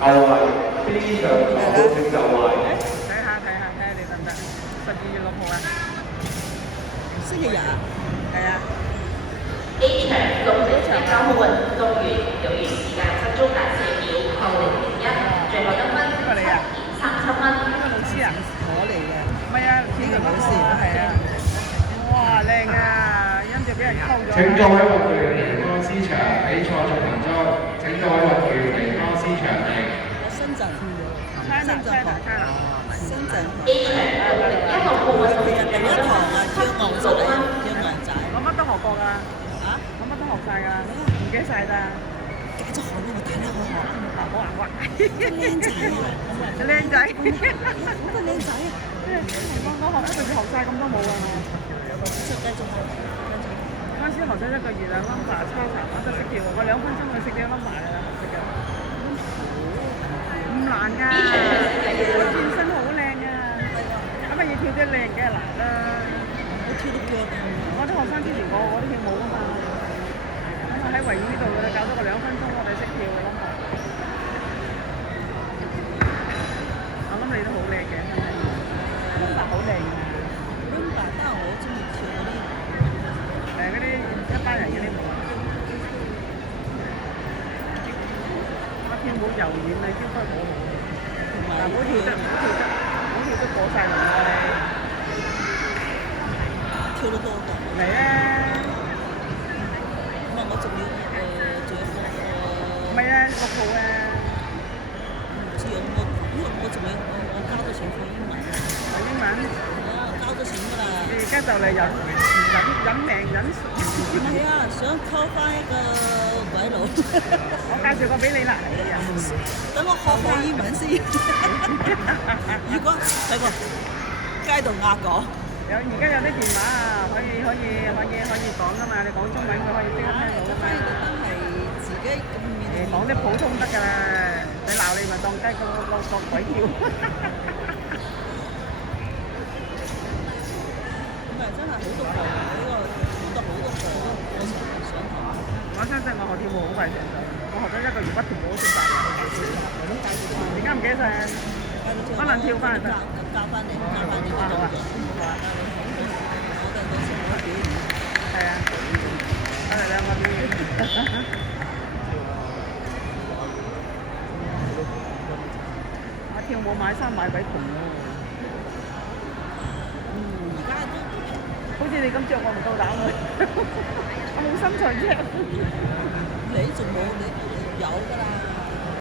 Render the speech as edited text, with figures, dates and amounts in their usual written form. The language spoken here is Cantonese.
係咪非常好成就位？睇下你得唔得？12月6號啊，星期日啊，係啊。A 場6名嘅交好運動員，由於時間不足，大四秒後001，最後得分7.37蚊。呢個老師啊，我嚟嘅，唔係啊，呢個老師係啊。哇，靚啊！因住俾人溝咗。請各位運動員離開試場，比賽進行中。請各位運動員離開試場地。深圳，China。深圳 A 場6名1號好運動員，第一堂啊，叫牛仔，叫牛仔，我乜都學過㗎，啊，我乜都學晒㗎，唔記得晒㗎。解咗汗啦，我帶你去學，好難屈。靚仔啊，靚仔。好個靚仔啊，我學一個月學晒咁多舞㗎我。繼續學，嗰陣時學咗1個月啊，number 抄查我都識跳，我2分鐘就識幾個 number 㗎啦，識㗎。唔難㗎，轉身好靚啊！咁咪要跳得靚嘅難啦。我跳到腳，我啲學生之前個個都跳舞㗎嘛，咁啊喺維園呢度㗎啦，搞咗個2分鐘，我哋識跳嘅 number。我諗你都好叻嘅，number 好靚㗎。Rumba，但係我中意跳嗰啲。嗰啲一班人嗰啲舞啊，我跳舞柔軟啊，腰骨好好，但唔好跳得過晒龍喎你。跳得多㗎，嚟啊！唔係我仲要仲有課唔係啊，6號啊，唔知啊，因為我仲要我交咗錢課英文，學英文。交咗錢㗎啦。你而家就嚟忍命忍。唔係啊，想溝翻一個鬼佬。我介紹個俾你啦。等我學英文先。如果喺個街度嗌講，而家有啲電話啊，可以講㗎嘛，你講中文佢可以即刻聽到㗎嘛。係自己咁講啲普通得㗎啦，你鬧你咪當雞個鬼叫。唔係真係好多課，呢個好多課，我成日想學。我相信我學跳舞好快成咗，我學咗1個月不斷舞都算快。而家唔記得晒，可能跳翻就得。教翻你，教翻你個動作。我哋到時我表演。係啊，我哋2個表演。我跳舞買衫買鬼窮喎。而家都好似你咁着我唔夠膽喎，我冇身材着。你仲冇你有㗎啦。